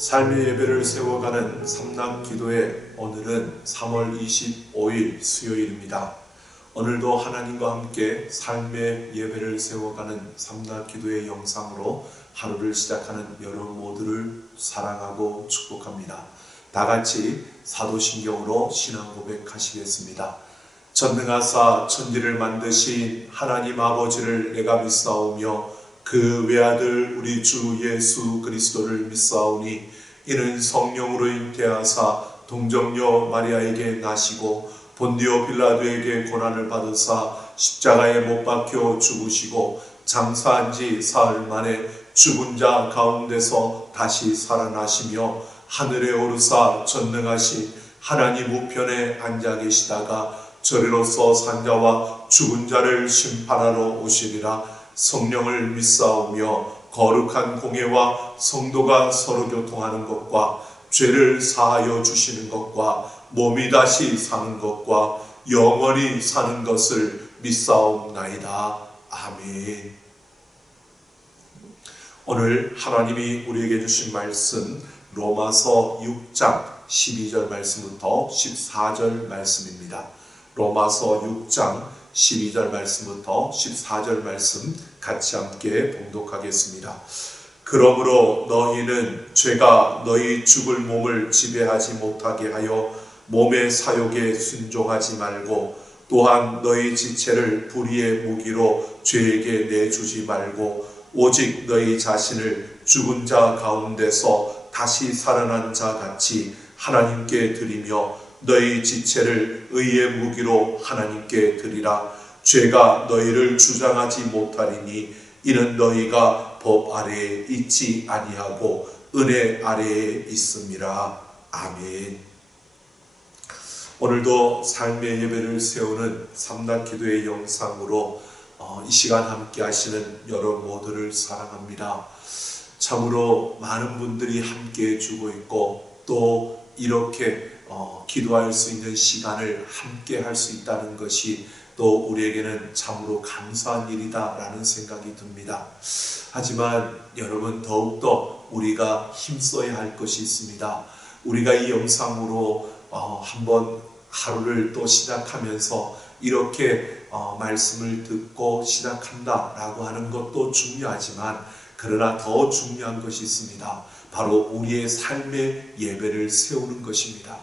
삶의 예배를 세워가는 삼락기도회, 오늘은 3월 25일 수요일입니다. 오늘도 하나님과 함께 삶의 예배를 세워가는 삼락기도회 영상으로 하루를 시작하는 여러분 모두를 사랑하고 축복합니다. 다같이 사도신경으로 신앙 고백하시겠습니다. 전능하사 천지를 만드신 하나님 아버지를 내가 믿사오며 그 외아들 우리 주 예수 그리스도를 믿사오니 이는 성령으로 잉태하사 동정녀 마리아에게 나시고 본디오 빌라도에게 고난을 받으사 십자가에 못 박혀 죽으시고 장사한 지 사흘 만에 죽은 자 가운데서 다시 살아나시며 하늘에 오르사 전능하신 하나님 우편에 앉아 계시다가 저리로서 산자와 죽은 자를 심판하러 오시리라. 성령을 믿사오며 거룩한 공예와 성도가 서로 교통하는 것과 죄를 사하여 주시는 것과 몸이 다시 사는 것과 영원히 사는 것을 믿사옵나이다. 아멘. 오늘 하나님이 우리에게 주신 말씀 로마서 6장 12절 말씀부터 14절 말씀입니다. 로마서 6장 12절 말씀부터 14절 말씀 같이 함께 봉독하겠습니다. 그러므로 너희는 죄가 너희 죽을 몸을 지배하지 못하게 하여 몸의 사욕에 순종하지 말고 또한 너희 지체를 불의의 무기로 죄에게 내주지 말고 오직 너희 자신을 죽은 자 가운데서 다시 살아난 자 같이 하나님께 드리며 너희 지체를 의의 무기로 하나님께 드리라. 죄가 너희를 주장하지 못하리니 이는 너희가 법 아래에 있지 아니하고 은혜 아래에 있음이라. 아멘. 오늘도 삶의 예배를 세우는 삼락기도의 영상으로 이 시간 함께 하시는 여러분 모두를 사랑합니다. 참으로 많은 분들이 함께 해주고 있고 또 이렇게 기도할 수 있는 시간을 함께 할 수 있다는 것이 또 우리에게는 참으로 감사한 일이다 라는 생각이 듭니다. 하지만 여러분 더욱더 우리가 힘써야 할 것이 있습니다. 우리가 이 영상으로 한번 하루를 또 시작하면서 이렇게 말씀을 듣고 시작한다 라고 하는 것도 중요하지만 그러나 더 중요한 것이 있습니다. 바로 우리의 삶의 예배를 세우는 것입니다.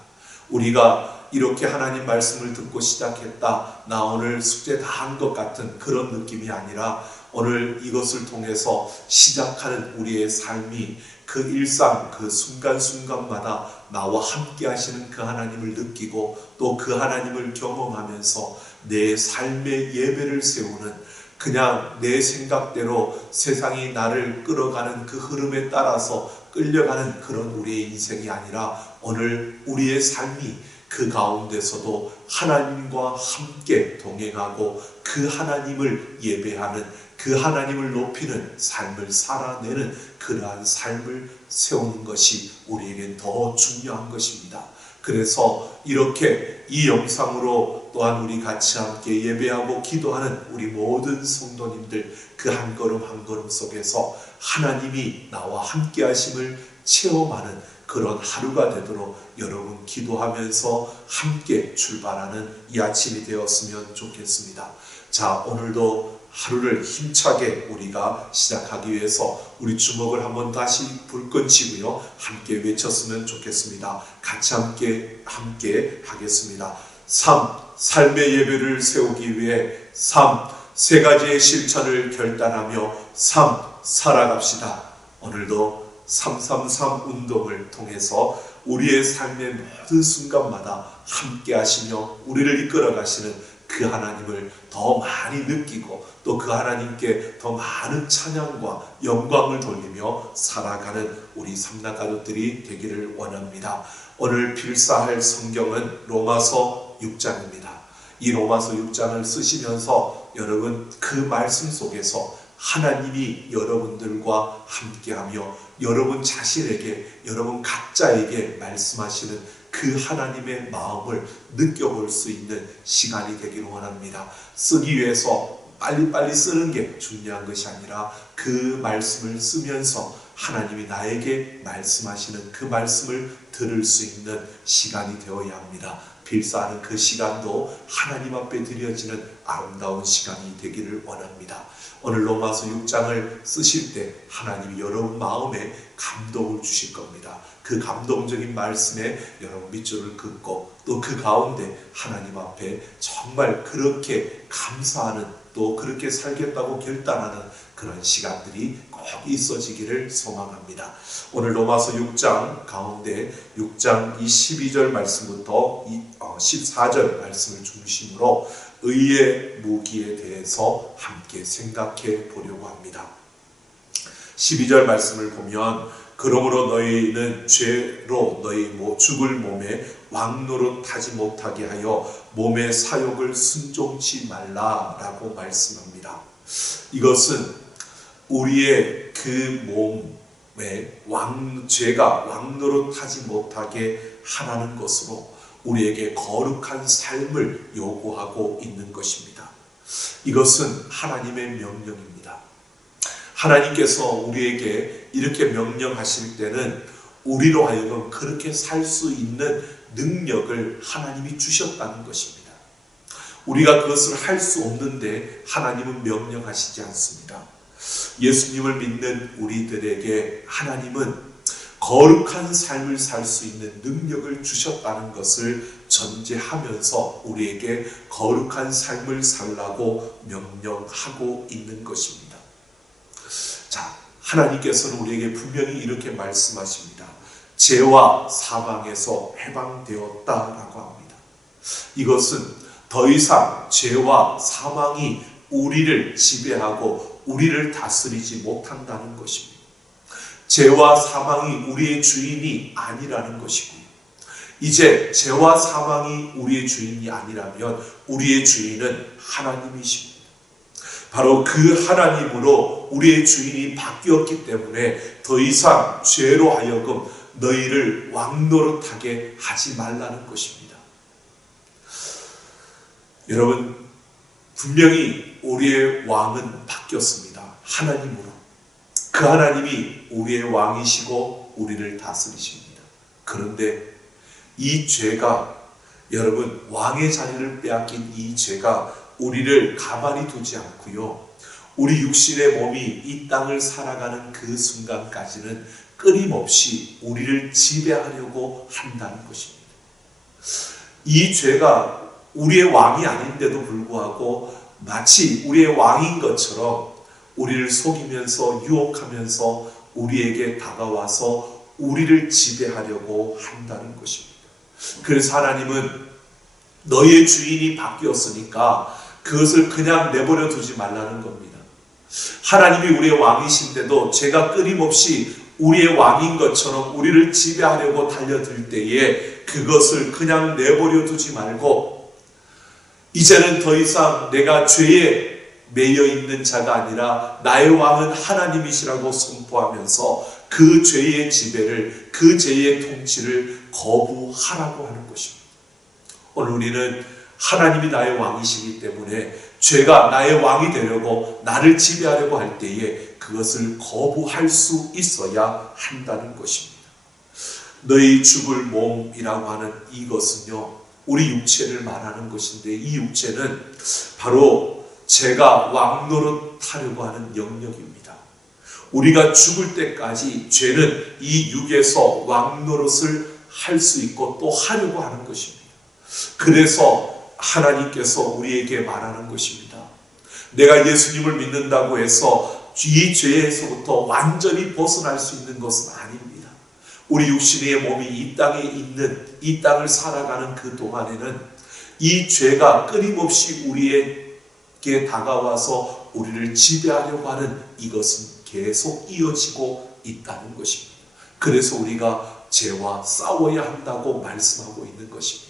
우리가 이렇게 하나님 말씀을 듣고 시작했다, 나 오늘 숙제 다 한 것 같은 그런 느낌이 아니라 오늘 이것을 통해서 시작하는 우리의 삶이 그 일상, 그 순간순간마다 나와 함께 하시는 그 하나님을 느끼고 또 그 하나님을 경험하면서 내 삶의 예배를 세우는, 그냥 내 생각대로 세상이 나를 끌어가는 그 흐름에 따라서 끌려가는 그런 우리의 인생이 아니라 오늘 우리의 삶이 그 가운데서도 하나님과 함께 동행하고 그 하나님을 예배하는, 그 하나님을 높이는 삶을 살아내는 그러한 삶을 세우는 것이 우리에겐 더 중요한 것입니다. 그래서 이렇게 이 영상으로 또한 우리 같이 함께 예배하고 기도하는 우리 모든 성도님들 그 한 걸음 한 걸음 속에서 하나님이 나와 함께 하심을 체험하는 그런 하루가 되도록 여러분 기도하면서 함께 출발하는 이 아침이 되었으면 좋겠습니다. 자, 오늘도 하루를 힘차게 우리가 시작하기 위해서 우리 주먹을 한번 다시 불끈 쥐고요, 함께 외쳤으면 좋겠습니다. 같이 함께 하겠습니다. 3. 삶의 예배를 세우기 위해 3. 세 가지의 실천을 결단하며 3. 살아갑시다. 오늘도 333 운동을 통해서 우리의 삶의 모든 순간마다 함께 하시며 우리를 이끌어 가시는 그 하나님을 더 많이 느끼고 또 그 하나님께 더 많은 찬양과 영광을 돌리며 살아가는 우리 삼락가족들이 되기를 원합니다. 오늘 필사할 성경은 로마서 6장입니다. 이 로마서 6장을 쓰시면서 여러분 그 말씀 속에서 하나님이 여러분들과 함께하며 여러분 자신에게, 여러분 각자에게 말씀하시는 그 하나님의 마음을 느껴볼 수 있는 시간이 되기를 원합니다. 쓰기 위해서 빨리빨리 쓰는 게 중요한 것이 아니라 그 말씀을 쓰면서 하나님이 나에게 말씀하시는 그 말씀을 들을 수 있는 시간이 되어야 합니다. 필사하는 그 시간도 하나님 앞에 드려지는 아름다운 시간이 되기를 원합니다. 오늘 로마서 6장을 쓰실 때 하나님이 여러분 마음에 감동을 주실 겁니다. 그 감동적인 말씀에 여러분 밑줄을 긋고 또 그 가운데 하나님 앞에 정말 그렇게 감사하는, 또 그렇게 살겠다고 결단하는 그런 시간들이 꼭 있어지기를 소망합니다. 오늘 로마서 6장 가운데 6장 12절 말씀부터 14절 말씀을 중심으로 의의 무기에 대해서 함께 생각해 보려고 합니다. 12절 말씀을 보면 그러므로 너희는 죄로 너희 죽을 몸에 왕노릇하지 못하게 하여 몸의 사욕을 순종치 말라라고 말씀합니다. 이것은 우리의 그 몸에 죄가 왕노릇하지 못하게 하라는 것으로 우리에게 거룩한 삶을 요구하고 있는 것입니다. 이것은 하나님의 명령입니다. 하나님께서 우리에게 이렇게 명령하실 때는 우리로 하여금 그렇게 살 수 있는 능력을 하나님이 주셨다는 것입니다. 우리가 그것을 할 수 없는데 하나님은 명령하시지 않습니다. 예수님을 믿는 우리들에게 하나님은 거룩한 삶을 살 수 있는 능력을 주셨다는 것을 전제하면서 우리에게 거룩한 삶을 살라고 명령하고 있는 것입니다. 자, 하나님께서는 우리에게 분명히 이렇게 말씀하십니다. 죄와 사망에서 해방되었다라고 합니다. 이것은 더 이상 죄와 사망이 우리를 지배하고 우리를 다스리지 못한다는 것입니다. 죄와 사망이 우리의 주인이 아니라는 것이고요. 이제 죄와 사망이 우리의 주인이 아니라면 우리의 주인은 하나님이십니다. 바로 그 하나님으로 우리의 주인이 바뀌었기 때문에 더 이상 죄로 하여금 너희를 왕노릇하게 하지 말라는 것입니다. 여러분, 분명히 우리의 왕은 바뀌었습니다. 하나님으로. 그 하나님이 우리의 왕이시고 우리를 다스리십니다. 그런데 이 죄가, 여러분, 왕의 자리를 빼앗긴 이 죄가 우리를 가만히 두지 않고요, 우리 육신의 몸이 이 땅을 살아가는 그 순간까지는 끊임없이 우리를 지배하려고 한다는 것입니다. 이 죄가 우리의 왕이 아닌데도 불구하고 마치 우리의 왕인 것처럼 우리를 속이면서 유혹하면서 우리에게 다가와서 우리를 지배하려고 한다는 것입니다. 그래서 하나님은 너희의 주인이 바뀌었으니까 그것을 그냥 내버려 두지 말라는 겁니다. 하나님이 우리의 왕이신데도 제가 끊임없이 우리의 왕인 것처럼 우리를 지배하려고 달려들 때에 그것을 그냥 내버려 두지 말고 이제는 더 이상 내가 죄에 매여 있는 자가 아니라 나의 왕은 하나님이시라고 선포하면서 그 죄의 지배를, 그 죄의 통치를 거부하라고 하는 것입니다. 오늘 우리는 하나님이 나의 왕이시기 때문에 죄가 나의 왕이 되려고 나를 지배하려고 할 때에 그것을 거부할 수 있어야 한다는 것입니다. 너희 죽을 몸이라고 하는 이것은요, 우리 육체를 말하는 것인데 이 육체는 바로 죄가 왕노릇하려고 하는 영역입니다. 우리가 죽을 때까지 죄는 이 육에서 왕노릇을 할 수 있고 또 하려고 하는 것입니다. 그래서 하나님께서 우리에게 말하는 것입니다. 내가 예수님을 믿는다고 해서 이 죄에서부터 완전히 벗어날 수 있는 것은 아닙니다. 우리 육신의 몸이 이 땅에 있는, 이 땅을 살아가는 그 동안에는 이 죄가 끊임없이 우리에게 다가와서 우리를 지배하려고 하는 이것은 계속 이어지고 있다는 것입니다. 그래서 우리가 죄와 싸워야 한다고 말씀하고 있는 것입니다.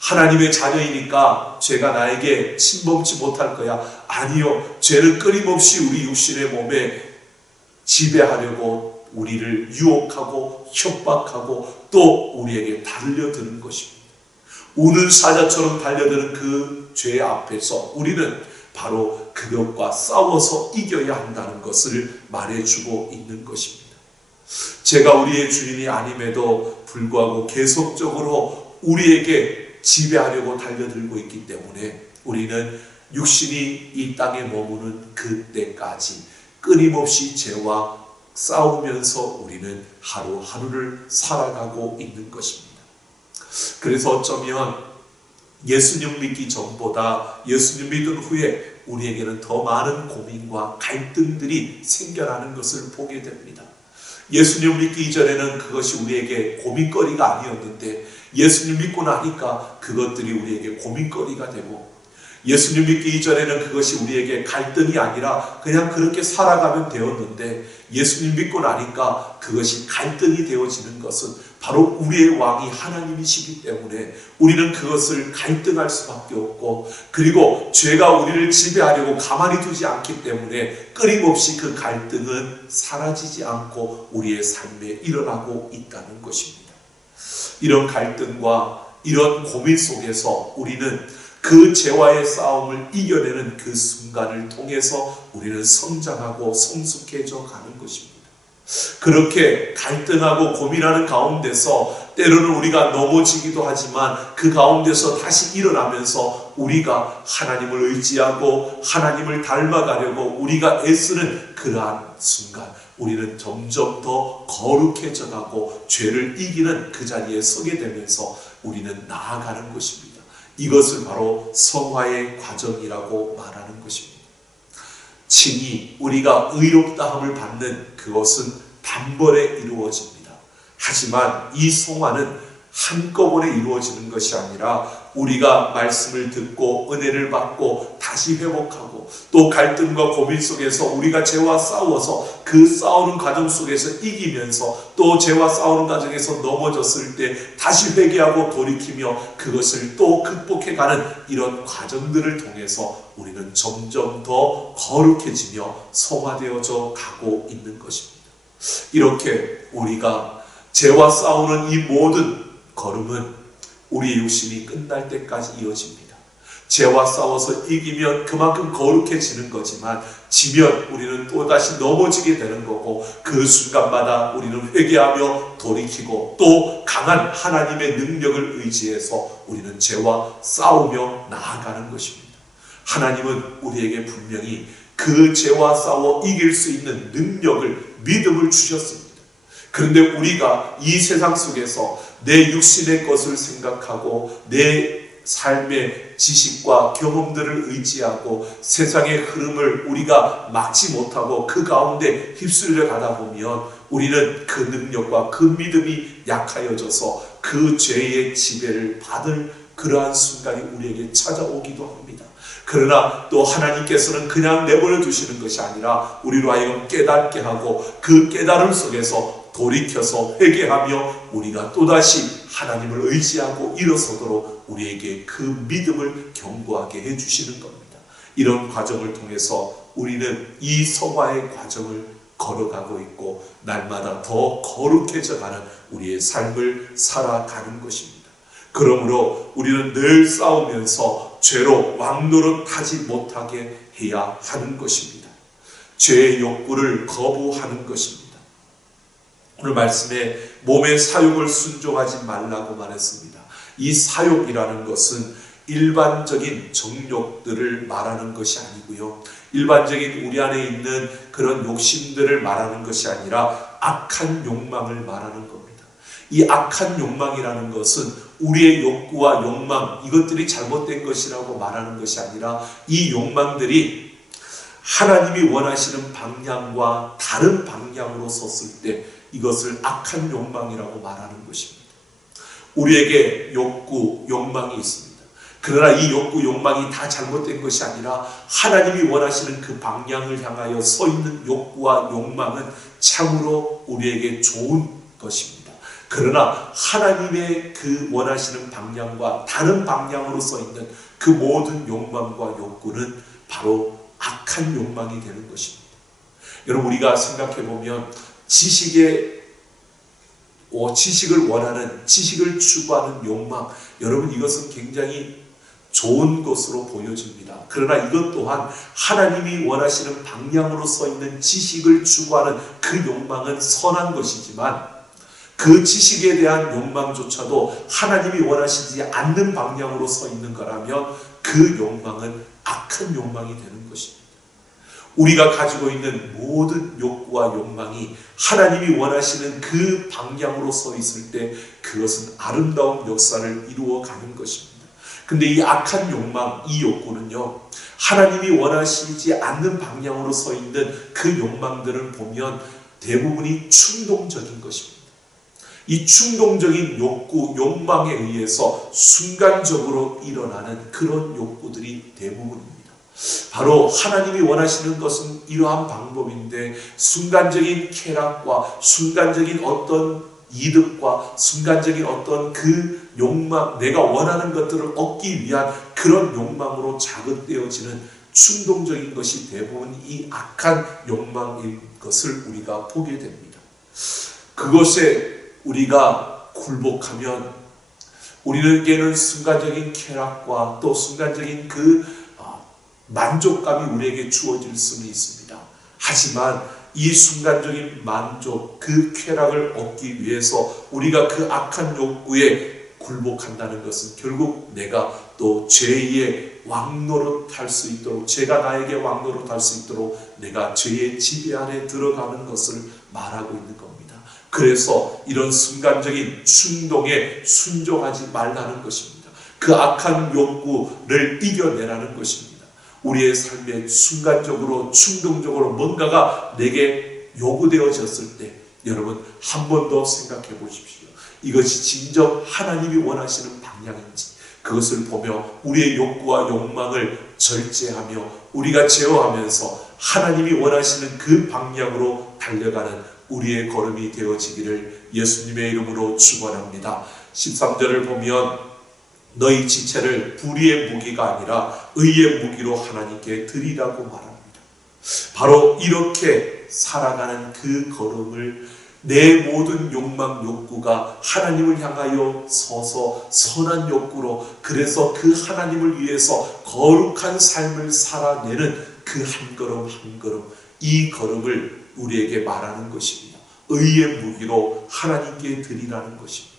하나님의 자녀이니까 죄가 나에게 침범치 못할 거야. 아니요, 죄는 끊임없이 우리 육신의 몸에 지배하려고 우리를 유혹하고 협박하고 또 우리에게 달려드는 것입니다. 우는 사자처럼 달려드는 그 죄 앞에서 우리는 바로 그것과 싸워서 이겨야 한다는 것을 말해주고 있는 것입니다. 제가 우리의 주인이 아님에도 불구하고 계속적으로 우리에게 지배하려고 달려들고 있기 때문에 우리는 육신이 이 땅에 머무는 그때까지 끊임없이 죄와 싸우면서 우리는 하루하루를 살아가고 있는 것입니다. 그래서 어쩌면 예수님 믿기 전보다 예수님 믿은 후에 우리에게는 더 많은 고민과 갈등들이 생겨나는 것을 보게 됩니다. 예수님 믿기 이전에는 그것이 우리에게 고민거리가 아니었는데 예수님 믿고 나니까 그것들이 우리에게 고민거리가 되고, 예수님 믿기 이전에는 그것이 우리에게 갈등이 아니라 그냥 그렇게 살아가면 되었는데 예수님 믿고 나니까 그것이 갈등이 되어지는 것은 바로 우리의 왕이 하나님이시기 때문에 우리는 그것을 갈등할 수밖에 없고, 그리고 죄가 우리를 지배하려고 가만히 두지 않기 때문에 끊임없이 그 갈등은 사라지지 않고 우리의 삶에 일어나고 있다는 것입니다. 이런 갈등과 이런 고민 속에서 우리는 그 죄와의 싸움을 이겨내는 그 순간을 통해서 우리는 성장하고 성숙해져 가는 것입니다. 그렇게 갈등하고 고민하는 가운데서 때로는 우리가 넘어지기도 하지만 그 가운데서 다시 일어나면서 우리가 하나님을 의지하고 하나님을 닮아가려고 우리가 애쓰는 그러한 순간 우리는 점점 더 거룩해져 가고 죄를 이기는 그 자리에 서게 되면서 우리는 나아가는 것입니다. 이것을 바로 성화의 과정이라고 말하는 것입니다. 칭이 우리가 의롭다함을 받는 그것은 단번에 이루어집니다. 하지만 이 성화는 한꺼번에 이루어지는 것이 아니라 우리가 말씀을 듣고 은혜를 받고 다시 회복하고 또 갈등과 고민 속에서 우리가 죄와 싸워서 그 싸우는 과정 속에서 이기면서 또 죄와 싸우는 과정에서 넘어졌을 때 다시 회개하고 돌이키며 그것을 또 극복해가는 이런 과정들을 통해서 우리는 점점 더 거룩해지며 성화되어져 가고 있는 것입니다. 이렇게 우리가 죄와 싸우는 이 모든 걸음은 우리의 육신이 끝날 때까지 이어집니다. 죄와 싸워서 이기면 그만큼 거룩해지는 거지만 지면 우리는 또다시 넘어지게 되는 거고, 그 순간마다 우리는 회개하며 돌이키고 또 강한 하나님의 능력을 의지해서 우리는 죄와 싸우며 나아가는 것입니다. 하나님은 우리에게 분명히 그 죄와 싸워 이길 수 있는 능력을, 믿음을 주셨습니다. 그런데 우리가 이 세상 속에서 내 육신의 것을 생각하고 내 삶의 지식과 경험들을 의지하고 세상의 흐름을 우리가 막지 못하고 그 가운데 휩쓸려 가다 보면 우리는 그 능력과 그 믿음이 약하여져서 그 죄의 지배를 받을 그러한 순간이 우리에게 찾아오기도 합니다. 그러나 또 하나님께서는 그냥 내버려 두시는 것이 아니라 우리로 하여금 깨닫게 하고 그 깨달음 속에서 돌이켜서 회개하며 우리가 또다시 하나님을 의지하고 일어서도록 우리에게 그 믿음을 견고하게 해주시는 겁니다. 이런 과정을 통해서 우리는 이 성화의 과정을 걸어가고 있고 날마다 더 거룩해져 가는 우리의 삶을 살아가는 것입니다. 그러므로 우리는 늘 싸우면서 죄로 왕노릇하지 못하게 해야 하는 것입니다. 죄의 욕구를 거부하는 것입니다. 오늘 말씀에 몸의 사욕을 순종하지 말라고 말했습니다. 이 사욕이라는 것은 일반적인 정욕들을 말하는 것이 아니고요, 일반적인 우리 안에 있는 그런 욕심들을 말하는 것이 아니라 악한 욕망을 말하는 겁니다. 이 악한 욕망이라는 것은 우리의 욕구와 욕망, 이것들이 잘못된 것이라고 말하는 것이 아니라 이 욕망들이 하나님이 원하시는 방향과 다른 방향으로 섰을 때 이것을 악한 욕망이라고 말하는 것입니다. 우리에게 욕구, 욕망이 있습니다. 그러나 이 욕구, 욕망이 다 잘못된 것이 아니라 하나님이 원하시는 그 방향을 향하여 서 있는 욕구와 욕망은 참으로 우리에게 좋은 것입니다. 그러나 하나님의 그 원하시는 방향과 다른 방향으로 서 있는 그 모든 욕망과 욕구는 바로 악한 욕망이 되는 것입니다. 여러분, 우리가 생각해 보면 지식을 원하는, 지식을 추구하는 욕망, 여러분, 이것은 굉장히 좋은 것으로 보여집니다. 그러나 이것 또한 하나님이 원하시는 방향으로 서 있는 지식을 추구하는 그 욕망은 선한 것이지만, 그 지식에 대한 욕망조차도 하나님이 원하시지 않는 방향으로 서 있는 거라면 그 욕망은 악한 욕망이 되는 것입니다. 우리가 가지고 있는 모든 욕구와 욕망이 하나님이 원하시는 그 방향으로 서 있을 때 그것은 아름다운 역사를 이루어가는 것입니다. 근데 이 악한 욕망, 이 욕구는요, 하나님이 원하시지 않는 방향으로 서 있는 그 욕망들을 보면 대부분이 충동적인 것입니다. 이 충동적인 욕구, 욕망에 의해서 순간적으로 일어나는 그런 욕구들이 대부분입니다. 바로 하나님이 원하시는 것은 이러한 방법인데, 순간적인 쾌락과 순간적인 어떤 이득과 순간적인 어떤 그 욕망, 내가 원하는 것들을 얻기 위한 그런 욕망으로 자극되어지는 충동적인 것이 대부분 이 악한 욕망인 것을 우리가 보게 됩니다. 그것에 우리가 굴복하면 우리에게는 순간적인 쾌락과 또 순간적인 그 만족감이 우리에게 주어질 수는 있습니다. 하지만 이 순간적인 만족, 그 쾌락을 얻기 위해서 우리가 그 악한 욕구에 굴복한다는 것은 결국 내가 또 죄의 왕노릇할 수 있도록, 죄가 나에게 왕노릇할 수 있도록 내가 죄의 지배 안에 들어가는 것을 말하고 있는 겁니다. 그래서 이런 순간적인 충동에 순종하지 말라는 것입니다. 그 악한 욕구를 이겨내라는 것입니다. 우리의 삶에 순간적으로 충동적으로 뭔가가 내게 요구되어졌을 때 여러분 한 번 더 생각해 보십시오. 이것이 진정 하나님이 원하시는 방향인지, 그것을 보며 우리의 욕구와 욕망을 절제하며 우리가 제어하면서 하나님이 원하시는 그 방향으로 달려가는 우리의 걸음이 되어지기를 예수님의 이름으로 축원합니다. 13절을 보면 너희 지체를 불의의 무기가 아니라 의의 무기로 하나님께 드리라고 말합니다. 바로 이렇게 살아가는 그 걸음을, 내 모든 욕망, 욕구가 하나님을 향하여 서서 선한 욕구로, 그래서 그 하나님을 위해서 거룩한 삶을 살아내는 그 한 걸음 한 걸음, 이 걸음을 우리에게 말하는 것입니다. 의의 무기로 하나님께 드리라는 것입니다.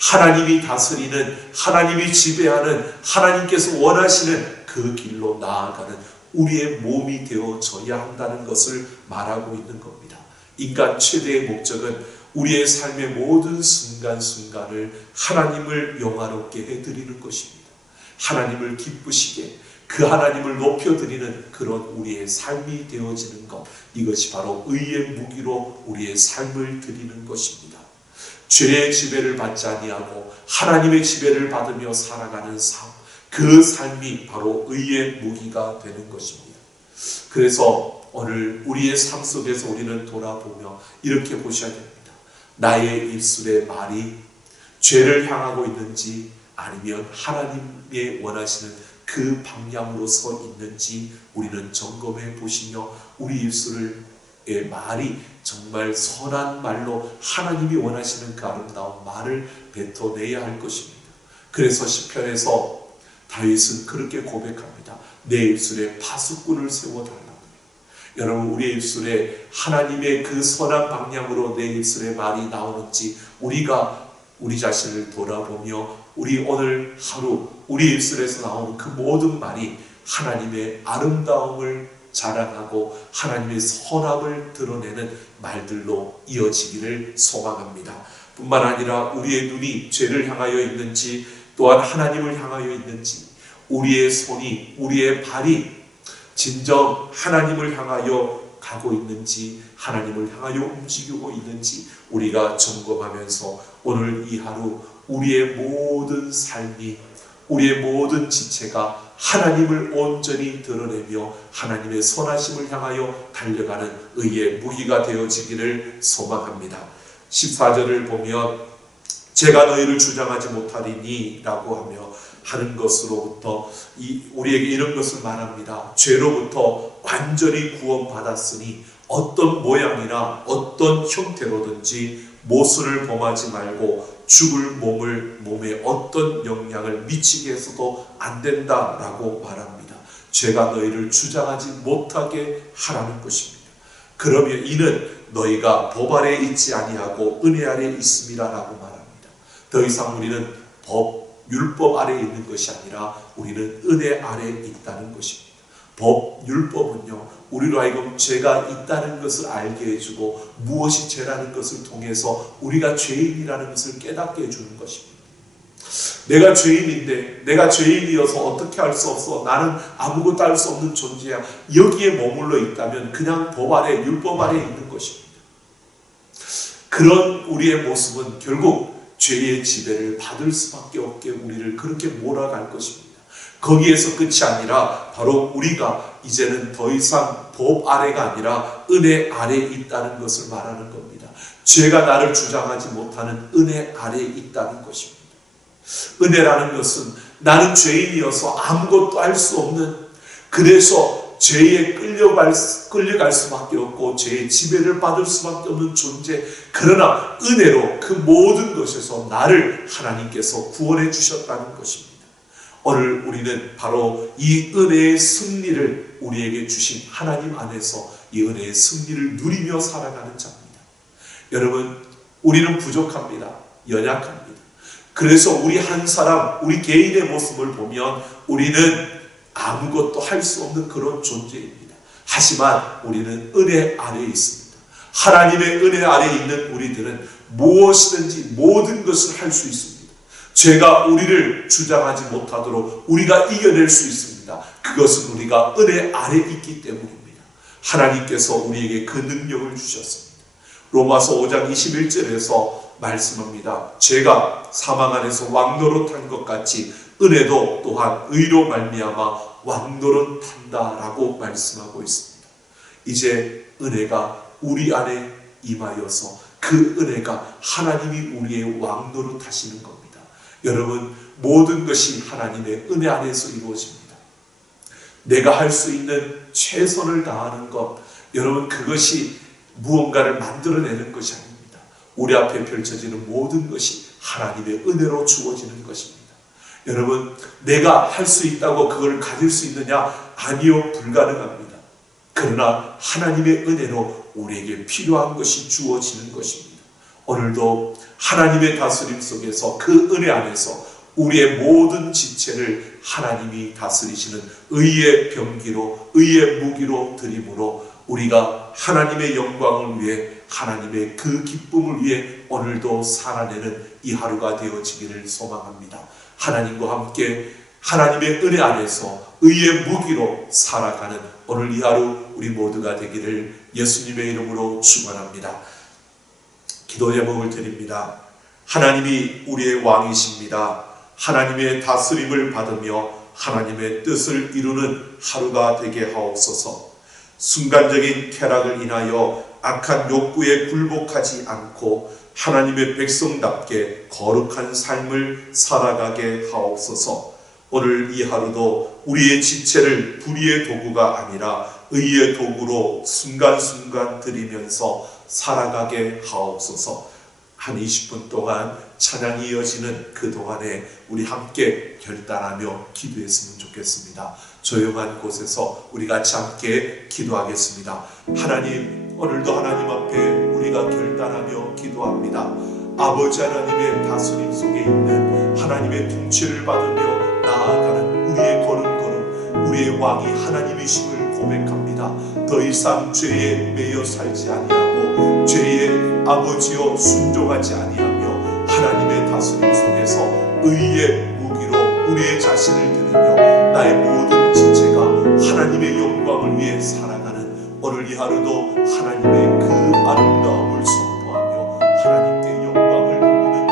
하나님이 다스리는, 하나님이 지배하는, 하나님께서 원하시는 그 길로 나아가는 우리의 몸이 되어져야 한다는 것을 말하고 있는 겁니다. 인간 최대의 목적은 우리의 삶의 모든 순간순간을 하나님을 영화롭게 해드리는 것입니다. 하나님을 기쁘시게, 그 하나님을 높여드리는 그런 우리의 삶이 되어지는 것, 이것이 바로 의의 무기로 우리의 삶을 드리는 것입니다. 죄의 지배를 받지 아니하고 하나님의 지배를 받으며 살아가는 삶, 그 삶이 바로 의의 무기가 되는 것입니다. 그래서 오늘 우리의 삶 속에서 우리는 돌아보며 이렇게 보셔야 됩니다. 나의 입술의 말이 죄를 향하고 있는지 아니면 하나님의 원하시는 그 방향으로 서 있는지 우리는 점검해 보시며 우리 입술의 말이 정말 선한 말로 하나님이 원하시는 그 아름다운 말을 뱉어내야 할 것입니다. 그래서 시편에서 다윗은 그렇게 고백합니다. 내 입술에 파수꾼을 세워달라고. 여러분, 우리 입술에 하나님의 그 선한 방향으로 내 입술의 말이 나오는지 우리가 우리 자신을 돌아보며 우리 오늘 하루 우리 입술에서 나오는 그 모든 말이 하나님의 아름다움을 자랑하고 하나님의 선함을 드러내는 말들로 이어지기를 소망합니다. 뿐만 아니라 우리의 눈이 죄를 향하여 있는지, 또한 하나님을 향하여 있는지, 우리의 손이, 우리의 발이 진정 하나님을 향하여 가고 있는지, 하나님을 향하여 움직이고 있는지 우리가 점검하면서 오늘 이 하루 우리의 모든 삶이, 우리의 모든 지체가 하나님을 온전히 드러내며 하나님의 선하심을 향하여 달려가는 의의 무기가 되어지기를 소망합니다. 14절을 보면 제가 너희를 주장하지 못하리니 라고 하며 하는 것으로부터 우리에게 이런 것을 말합니다. 죄로부터 완전히 구원받았으니 어떤 모양이나 어떤 형태로든지 모순을 범하지 말고 죽을 몸에 어떤 영향을 미치게 해서도 안 된다라고 말합니다. 죄가 너희를 주장하지 못하게 하라는 것입니다. 그러면 이는 너희가 법 아래 있지 아니하고 은혜 아래 있음이라라고 말합니다. 더 이상 우리는 율법 아래 있는 것이 아니라 우리는 은혜 아래 있다는 것입니다. 율법은요, 우리로 하여금 죄가 있다는 것을 알게 해주고 무엇이 죄라는 것을 통해서 우리가 죄인이라는 것을 깨닫게 해주는 것입니다. 내가 죄인인데 내가 죄인이어서 어떻게 할 수 없어, 나는 아무것도 할 수 없는 존재야, 여기에 머물러 있다면 그냥 법 아래, 율법 아래 있는 것입니다. 그런 우리의 모습은 결국 죄의 지배를 받을 수밖에 없게 우리를 그렇게 몰아갈 것입니다. 거기에서 끝이 아니라 바로 우리가 이제는 더 이상 법 아래가 아니라 은혜 아래에 있다는 것을 말하는 겁니다. 죄가 나를 주장하지 못하는 은혜 아래에 있다는 것입니다. 은혜라는 것은 나는 죄인이어서 아무것도 할 수 없는, 그래서 죄에 끌려갈 수밖에 없고 죄의 지배를 받을 수밖에 없는 존재, 그러나 은혜로 그 모든 것에서 나를 하나님께서 구원해 주셨다는 것입니다. 오늘 우리는 바로 이 은혜의 승리를 우리에게 주신 하나님 안에서 이 은혜의 승리를 누리며 살아가는 자입니다. 여러분, 우리는 부족합니다. 연약합니다. 그래서 우리 한 사람, 우리 개인의 모습을 보면 우리는 아무것도 할 수 없는 그런 존재입니다. 하지만 우리는 은혜 아래에 있습니다. 하나님의 은혜 아래에 있는 우리들은 무엇이든지 모든 것을 할 수 있습니다. 죄가 우리를 주장하지 못하도록 우리가 이겨낼 수 있습니다. 그것은 우리가 은혜 아래에 있기 때문입니다. 하나님께서 우리에게 그 능력을 주셨습니다. 로마서 5장 21절에서 말씀합니다. 죄가 사망 안에서 왕노릇한 것 같이 은혜도 또한 의로 말미암아 왕노릇한다라고 말씀하고 있습니다. 이제 은혜가 우리 안에 임하여서 그 은혜가 하나님이 우리의 왕노릇하시는 겁니다. 여러분, 모든 것이 하나님의 은혜 안에서 이루어집니다. 내가 할 수 있는 최선을 다하는 것, 여러분, 그것이 무언가를 만들어내는 것이 아닙니다. 우리 앞에 펼쳐지는 모든 것이 하나님의 은혜로 주어지는 것입니다. 여러분, 내가 할 수 있다고 그걸 가질 수 있느냐? 아니요, 불가능합니다. 그러나 하나님의 은혜로 우리에게 필요한 것이 주어지는 것입니다. 오늘도 하나님의 다스림 속에서 그 은혜 안에서 우리의 모든 지체를 하나님이 다스리시는 의의 병기로, 의의 무기로 드림으로 우리가 하나님의 영광을 위해, 하나님의 그 기쁨을 위해 오늘도 살아내는 이 하루가 되어지기를 소망합니다. 하나님과 함께 하나님의 은혜 안에서 의의 무기로 살아가는 오늘 이 하루 우리 모두가 되기를 예수님의 이름으로 축원합니다. 기도 제목을 드립니다. 하나님이 우리의 왕이십니다. 하나님의 다스림을 받으며 하나님의 뜻을 이루는 하루가 되게 하옵소서. 순간적인 쾌락을 인하여 악한 욕구에 굴복하지 않고 하나님의 백성답게 거룩한 삶을 살아가게 하옵소서. 오늘 이 하루도 우리의 지체를 불의의 도구가 아니라 의의 도구로 순간순간 드리면서 살아가게 하옵소서. 한 20분 동안 찬양이 이어지는 그 동안에 우리 함께 결단하며 기도했으면 좋겠습니다. 조용한 곳에서 우리 같이 함께 기도하겠습니다. 하나님, 오늘도 하나님 앞에 우리가 결단하며 기도합니다. 아버지 하나님의 다스림 속에 있는 하나님의 통치를 받으며 나아가는 우리의 걸음걸음, 우리의 왕이 하나님이심을 고백합니다. 더 이상 죄에 매여 살지 아니하고 죄의 아버지여 순종하지 아니하며 하나님의 다스림 속에서 의의 무기로 우리의 자신을 드리며 나의 모든 지체가 하나님의 영광을 위해 살아가는 오늘 이 하루도 하나님의 그 아름다움을 선포하며 하나님께 영광을 돌리는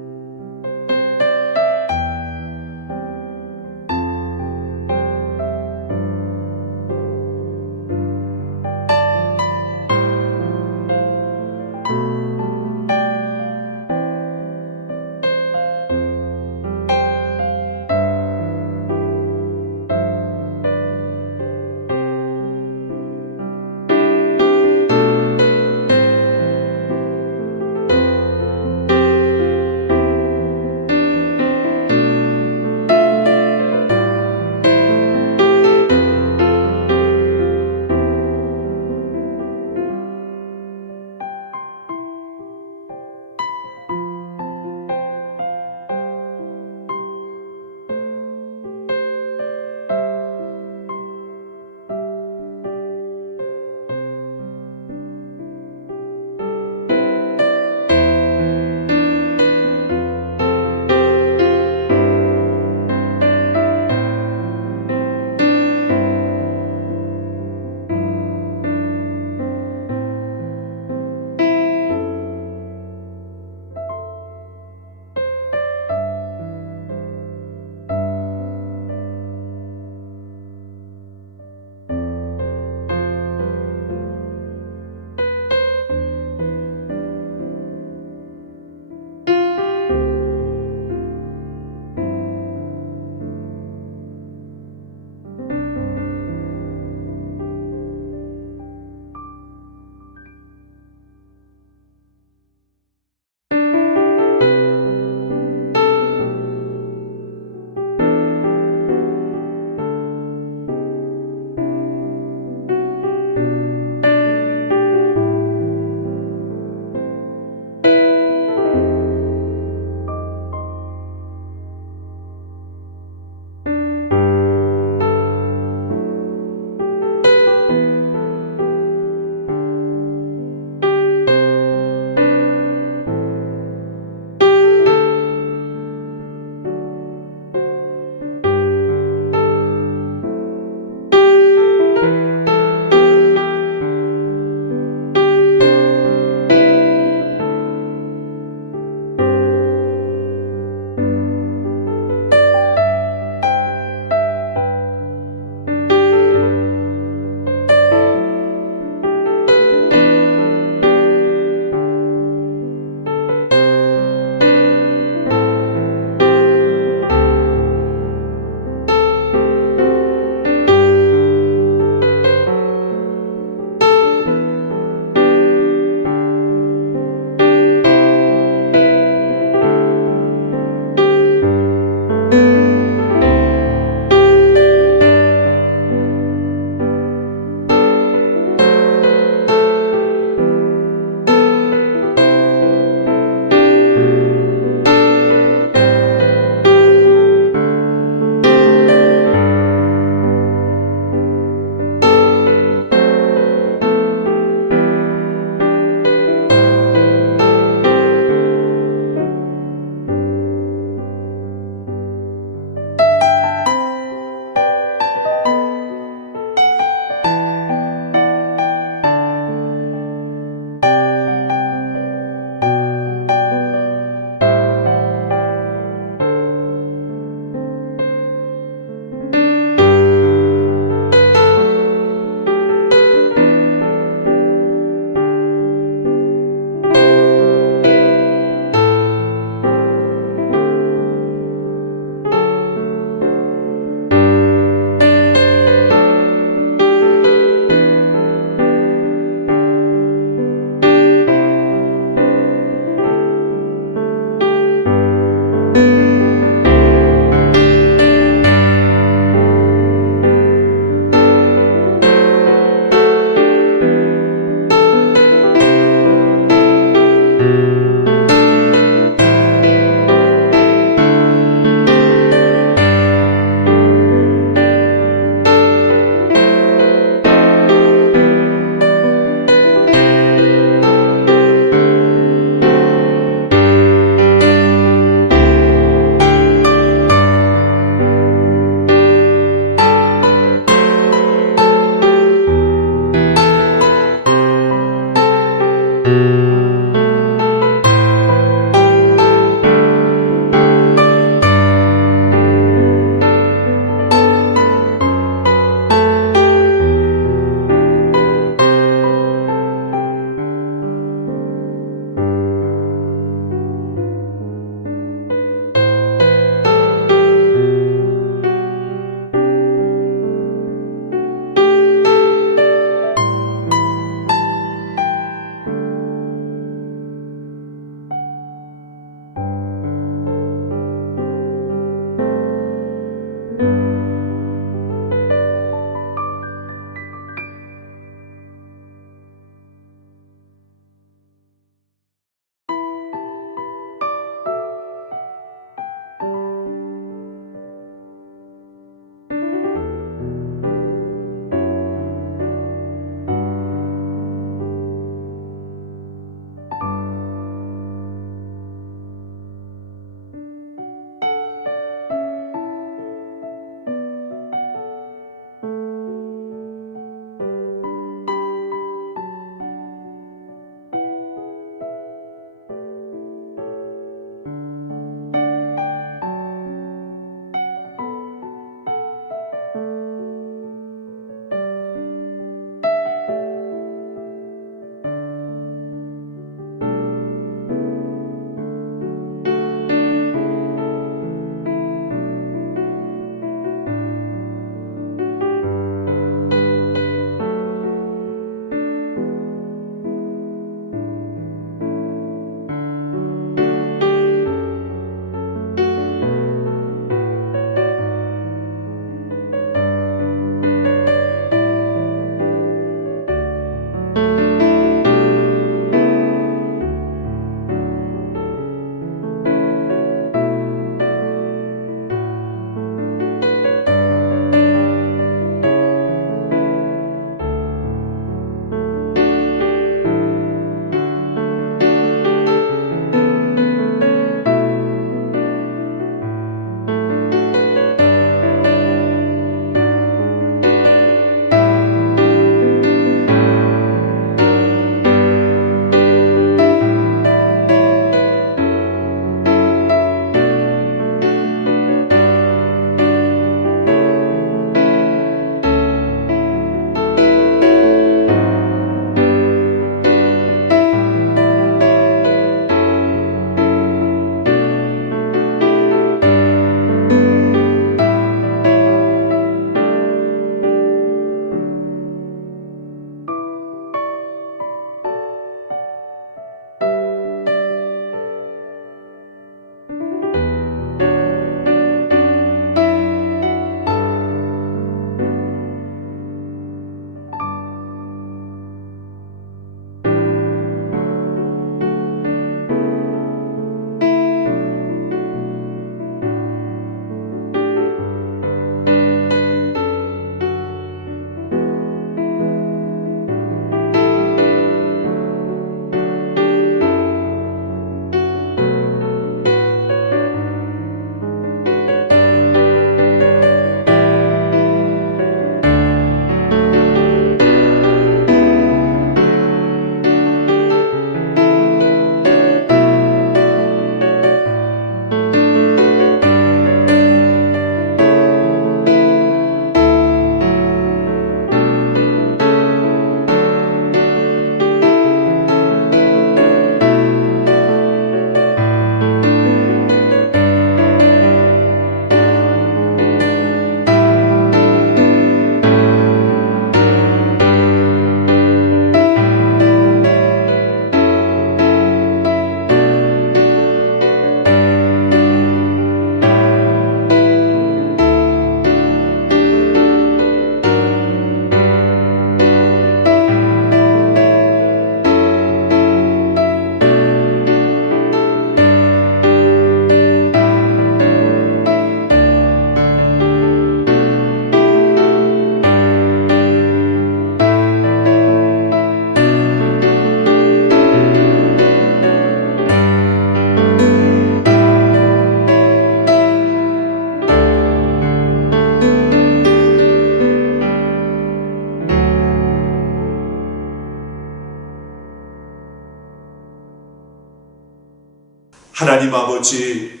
하나님 아버지,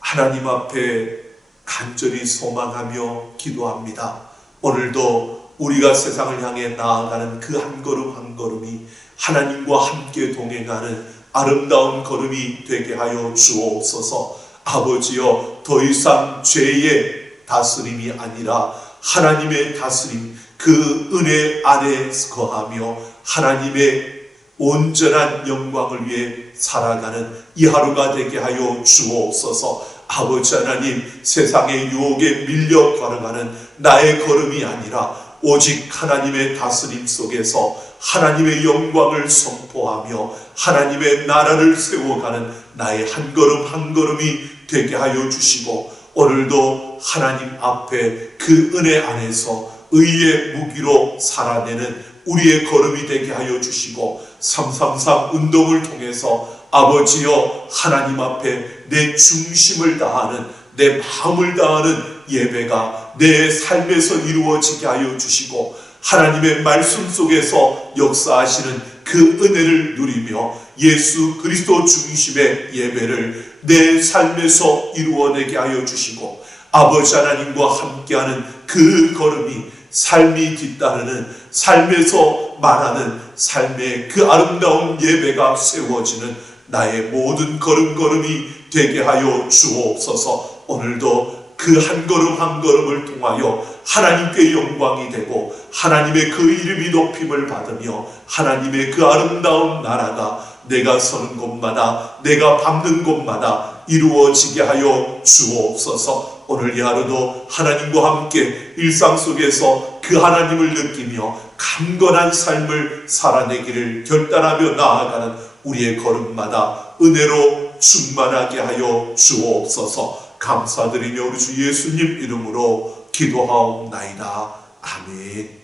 하나님 앞에 간절히 소망하며 기도합니다. 오늘도 우리가 세상을 향해 나아가는 그 한 걸음 한 걸음이 하나님과 함께 동행하는 아름다운 걸음이 되게 하여 주옵소서. 아버지여, 더 이상 죄의 다스림이 아니라 하나님의 다스림, 그 은혜 안에 거하며 하나님의 온전한 영광을 위해 살아가는 이 하루가 되게 하여 주옵소서. 아버지 하나님, 세상의 유혹에 밀려 걸어가는 나의 걸음이 아니라 오직 하나님의 다스림 속에서 하나님의 영광을 선포하며 하나님의 나라를 세워가는 나의 한 걸음 한 걸음이 되게 하여 주시고, 오늘도 하나님 앞에 그 은혜 안에서 의의 무기로 살아내는 우리의 걸음이 되게 하여 주시고, 333 운동을 통해서 아버지여, 하나님 앞에 내 중심을 다하는, 내 마음을 다하는 예배가 내 삶에서 이루어지게 하여 주시고, 하나님의 말씀 속에서 역사하시는 그 은혜를 누리며 예수 그리스도 중심의 예배를 내 삶에서 이루어내게 하여 주시고, 아버지 하나님과 함께하는 그 걸음이 삶이 뒤따르는, 삶에서 말하는 삶의 그 아름다운 예배가 세워지는 나의 모든 걸음걸음이 되게 하여 주옵소서. 오늘도 그 한 걸음 한 걸음을 통하여 하나님께 영광이 되고 하나님의 그 이름이 높임을 받으며 하나님의 그 아름다운 나라가 내가 서는 곳마다, 내가 밟는 곳마다 이루어지게 하여 주옵소서. 오늘 이 하루도 하나님과 함께 일상 속에서 그 하나님을 느끼며 강건한 삶을 살아내기를 결단하며 나아가는 우리의 걸음마다 은혜로 충만하게 하여 주옵소서. 감사드리며 우리 주 예수님 이름으로 기도하옵나이다. 아멘.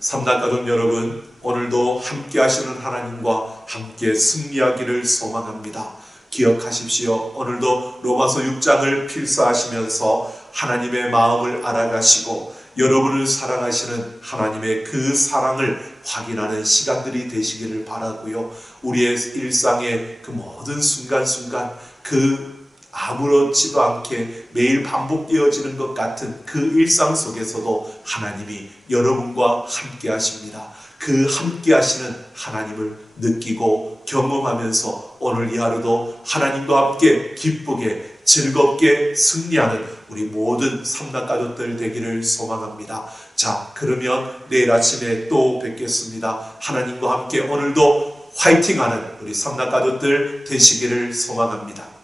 삼단가족 여러분, 오늘도 함께 하시는 하나님과 함께 승리하기를 소망합니다. 기억하십시오. 오늘도 로마서 6장을 필사하시면서 하나님의 마음을 알아가시고 여러분을 사랑하시는 하나님의 그 사랑을 확인하는 시간들이 되시기를 바라고요. 우리의 일상의 그 모든 순간순간, 그 아무렇지도 않게 매일 반복되어지는 것 같은 그 일상 속에서도 하나님이 여러분과 함께 하십니다. 그 함께 하시는 하나님을 느끼고 경험하면서 오늘 이 하루도 하나님과 함께 기쁘게 즐겁게 승리하는 우리 모든 삼단가족들 되기를 소망합니다. 자, 그러면 내일 아침에 또 뵙겠습니다. 하나님과 함께 오늘도 화이팅하는 우리 삼단가족들 되시기를 소망합니다.